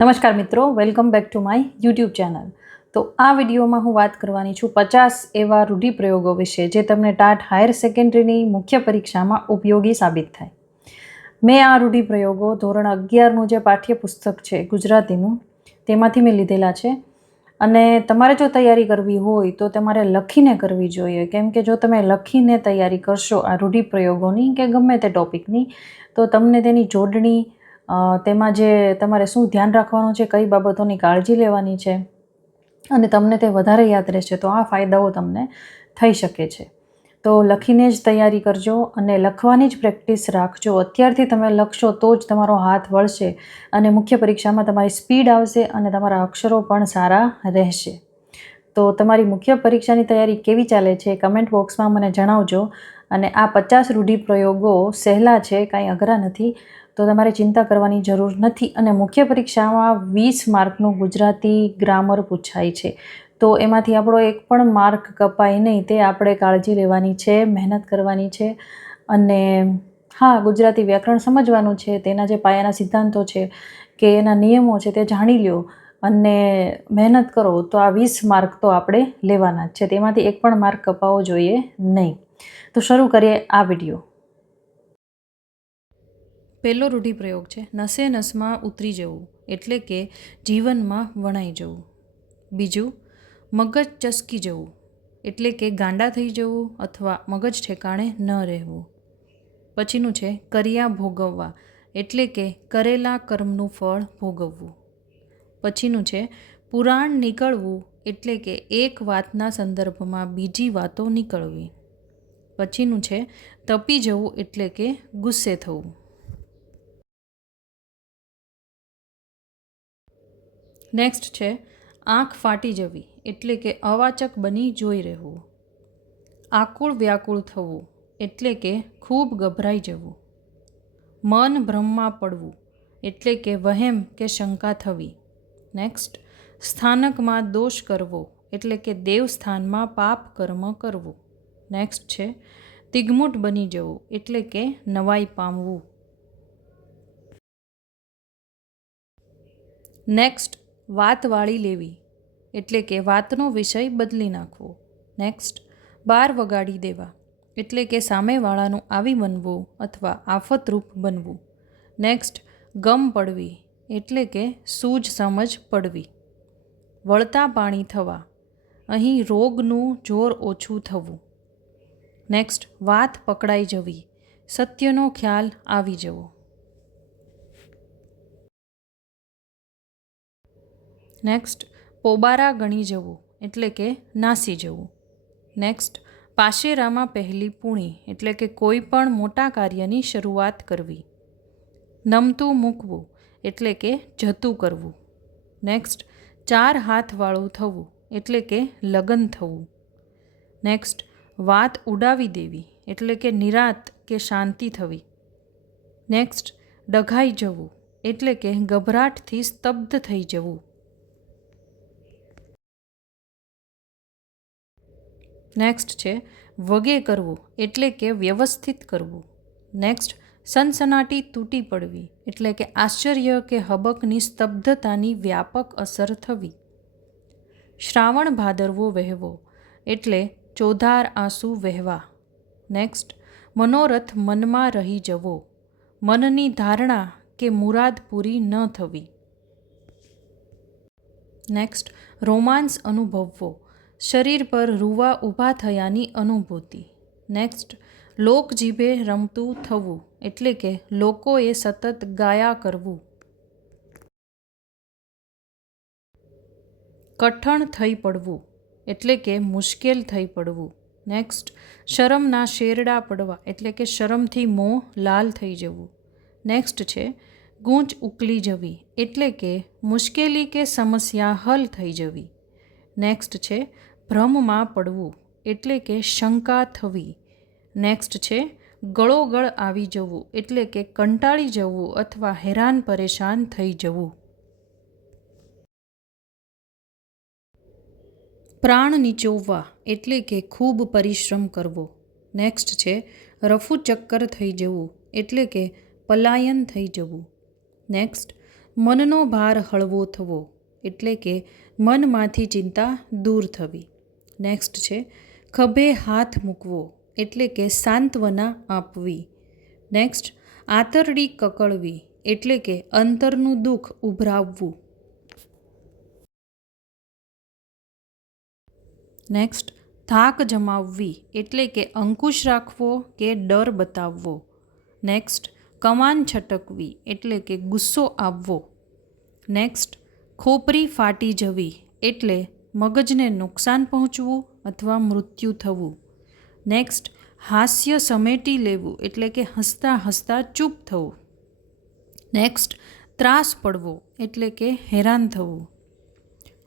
નમસ્કાર મિત્રો, welcome back to my YouTube channel. તો આ વિડીયોમાં હું વાત કરવાની છું 50 એવા રૂઢિપ્રયોગો વિશે જે તમને ટાટ હાયર સેકન્ડરીની મુખ્ય પરીક્ષામાં ઉપયોગી સાબિત થાય. મેં આ રૂઢિપ્રયોગો ધોરણ 11નું જે પાઠ્યપુસ્તક છે ગુજરાતીનું તેમાંથી મેં લીધેલા છે. અને તમારે જો તૈયારી કરવી હોય તો તમારે લખીને કરવી જોઈએ, કેમ કે જો તમે લખીને તૈયારી કરશો આ રૂઢિપ્રયોગોની કે ગમે તે ટૉપિકની તો તમને તેની જોડણી, તેમાં જે તમારે શું ધ્યાન રાખવાનું છે, કઈ બાબતોની કાળજી લેવાની છે અને તમને તે વધારે યાદ રહેશે. તો આ ફાયદાઓ તમને થઈ શકે છે. તો લખીને જ તૈયારી કરજો અને લખવાની જ પ્રેક્ટિસ રાખજો. અત્યારથી તમે લખશો તો જ તમારો હાથ વળશે અને મુખ્ય પરીક્ષામાં તમારી સ્પીડ આવશે અને તમારા અક્ષરો પણ સારા રહેશે. તો તમારી મુખ્ય પરીક્ષાની તૈયારી કેવી ચાલે છે કમેન્ટ બોક્સમાં મને જણાવજો. અને આ 50 રૂઢિપ્રયોગો સહેલા છે, કાંઈ અઘરા નથી, તો તમારે ચિંતા કરવાની જરૂર નથી. અને મુખ્ય પરીક્ષામાં 20 માર્કનું ગુજરાતી ગ્રામર પૂછાય છે, તો એમાંથી આપણો એક પણ માર્ક કપાય નહીં, તે આપણે કાળજી લેવાની છે, મહેનત કરવાની છે. અને હા, ગુજરાતી વ્યાકરણ સમજવાનું છે, તેના જે પાયાના સિદ્ધાંતો છે કે એના નિયમો છે તે જાણી લો અને મહેનત કરો તો આ 20 માર્ક તો આપણે લેવાના જ છે, તેમાંથી એક પણ માર્ક કપાવવો જોઈએ નહીં. તો શરૂ કરીએ આ વિડીયો. પહેલો રૂઢિપ્રયોગ છે નસે નસમાં ઉતરી જવું, એટલે કે જીવનમાં વણાઈ જવું. બીજું, મગજ ચસકી જવું, એટલે કે ગાંડા થઈ જવું અથવા મગજ ઠેકાણે ન રહેવું. પછીનું છે કર્યા ભોગવવા, એટલે કે કરેલા કર્મનું ફળ ભોગવવું. પછીનું છે પુરાણ નીકળવું, એટલે કે એક વાતના સંદર્ભમાં બીજી વાતો નીકળવી. પછીનું છે તપી જવું, એટલે કે ગુસ્સે થવું. નેક્સ્ટ છે આંખ ફાટી જવી, એટલે કે અવાચક બની જોઈ રહેવું. આકુળ વ્યાકુળ થવું, એટલે કે ખૂબ ગભરાઈ જવું. મન ભ્રમમાં પડવું, એટલે કે વહેમ કે શંકા થવી. નેક્સ્ટ, સ્થાનકમાં દોષ કરવો, એટલે કે દેવસ્થાનમાં પાપ કર્મ કરવું. નેક્સ્ટ છે તિગમુટ બની જવું, એટલે કે નવાઈ પામવું. નેક્સ્ટ, વાત વાળી લેવી, એટલે કે વાતનો વિષય બદલી નાખવો. નેક્સ્ટ, બાર વગાડી દેવા, એટલે કે સામેવાળાનું આવી બનવું અથવા આફતરૂપ બનવું. નેક્સ્ટ, ગમ પડવી, એટલે કે સૂઝ સમજ પડવી. વળતા પાણી થવા, અહીં રોગનું જોર ઓછું થવું. નેક્સ્ટ, વાત પકડાઈ જવી, સત્યનો ખ્યાલ આવી જવો. નેક્સ્ટ, પોબારા ગણી જવું, એટલે કે નાસી જવું. નેક્સ્ટ, પાશેરામાં પહેલી પૂણી, એટલે કે કોઈ પણ મોટા કાર્યની શરૂઆત કરવી. નમતું મૂકવું, એટલે કે જતું કરવું. નેક્સ્ટ, ચાર હાથવાળું થવું, એટલે કે લગ્ન થવું. નેક્સ્ટ, વાત ઉડાવી દેવી, એટલે કે નિરાત કે શાંતિ થવી. નેક્સ્ટ, ડઘાઈ જવું, એટલે કે ગભરાટથી સ્તબ્ધ થઈ જવું. નેક્સ્ટ છે વગે કરવું, એટલે કે વ્યવસ્થિત કરવું. નેક્સ્ટ, સનસનાટી તૂટી પડવી, એટલે કે આશ્ચર્ય કે હબકની સ્તબ્ધતાની વ્યાપક અસર થવી. શ્રાવણ ભાદરવો વહેવો, એટલે ચોધાર આંસુ વહેવા. નેક્સ્ટ, મનોરથ મનમાં રહી જવો, મનની ધારણા કે મુરાદ પૂરી ન થવી. નેક્સ્ટ, રોમાંસ અનુભવવો, શરીર પર રૂવા ઊભા થયાની અનુભૂતિ. નેક્સ્ટ, લોકજીભે રમતું થવું, એટલે કે લોકોએ સતત ગાયા કરવું. કઠણ થઈ પડવું, એટલે કે મુશ્કેલ થઈ પડવું. નેક્સ્ટ, શરમના શેરડા પડવા, એટલે કે શરમથી મોં લાલ થઈ જવું. નેક્સ્ટ છે ગૂંચ ઉકલી જવી, એટલે કે મુશ્કેલી કે સમસ્યા હલ થઈ જવી. નેક્સ્ટ છે ભ્રમમાં પડવું, એટલે કે શંકા થવી. નેક્સ્ટ છે ગળોગળ આવી જવું, એટલે કે કંટાળી જવું અથવા હેરાન પરેશાન થઈ જવું. પ્રાણ નીચોવવા, એટલે કે ખૂબ પરિશ્રમ કરવો. નેક્સ્ટ છે રફુ ચક્કર થઈ જવું, એટલે કે પલાયન થઈ જવું. નેક્સ્ટ, મનનો ભાર હળવો થવો એટલે કે મનમાંથી ચિંતા દૂર થવી. નેક્સ્ટ છે ખભે હાથ મૂકવો એટલે કે સાંત્વના આપવી. નેક્સ્ટ આંતરડી કકળવી એટલે કે અંતરનું દુઃખ ઉભરાવવું. નેક્સ્ટ થાક જમાવવી એટલે કે અંકુશ રાખવો કે ડર બતાવવો. નેક્સ્ટ કમાન છટકવી એટલે કે ગુસ્સો આવવો. નેક્સ્ટ ખોપરી ફાટી જવી એટલે મગજને નુકસાન પહોંચવું અથવા મૃત્યુ થવું. નેક્સ્ટ હાસ્ય સમેટી લેવું એટલે કે હસતા હસતા ચૂપ થવું. નેક્સ્ટ ત્રાસ પડવો એટલે કે હેરાન થવું.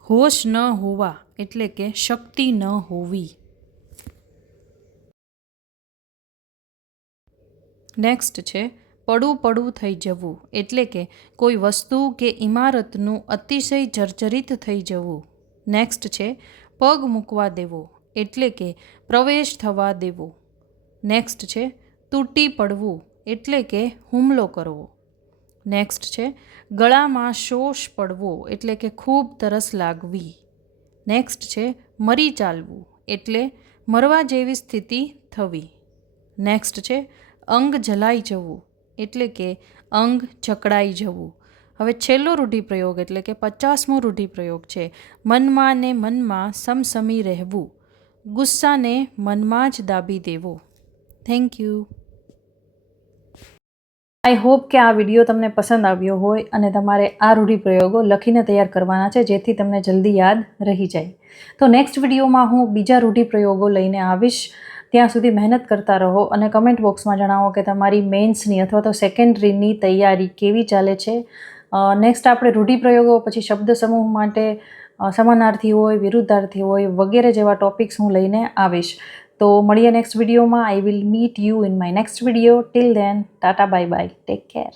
હોશ ન હોવા એટલે કે શક્તિ ન હોવી. નેક્સ્ટ છે પડું પડું થઈ જવું એટલે કે કોઈ વસ્તુ કે ઇમારતનું અતિશય જર્જરિત થઈ જવું. નેક્સ્ટ છે પગ મૂકવા દેવો એટલે કે પ્રવેશ થવા દેવો. નેક્સ્ટ છે તૂટી પડવું એટલે કે હુમલો કરવો. નેક્સ્ટ છે ગળામાં શોષ પડવો એટલે કે ખૂબ તરસ લાગવી. નેક્સ્ટ છે મરી ચાલવું એટલે મરવા જેવી સ્થિતિ થવી. નેક્સ્ટ છે અંગ જલાઈ જવું એટલે કે અંગ જકડાઈ જવું. હવે છેલ્લો રૂઢિપ્રયોગ એટલે કે 50મો રૂઢિપ્રયોગ છે મનમાં ને મનમાં સમસમી રહેવું. ગુસ્સાને મનમાં જ દાબી દેવો. Thank you. આઈ હોપ કે આ વિડીયો તમને પસંદ આવ્યો હોય અને તમારે આ રૂઢિપ્રયોગો લખીને તૈયાર કરવાના છે જેથી તમને જલ્દી યાદ રહી જાય. તો નેક્સ્ટ વિડીયોમાં હું બીજા રૂઢિપ્રયોગો લઈને આવીશ. ત્યાં સુધી મહેનત કરતા રહો અને કમેન્ટ બોક્સમાં જણાવો કે તમારી મેન્સની અથવા તો સેકન્ડરીની તૈયારી કેવી ચાલે છે. નેક્સ્ટ આપણે રૂઢિપ્રયોગો પછી શબ્દ સમૂહ માટે સમાનાર્થી હોય, વિરુદ્ધાર્થી હોય વગેરે જેવા ટોપિક્સ હું લઈને આવીશ. તો મળીએ નેક્સ્ટ વિડીયોમાં. I will meet you in my next video. Till then Tata bye bye. Take care.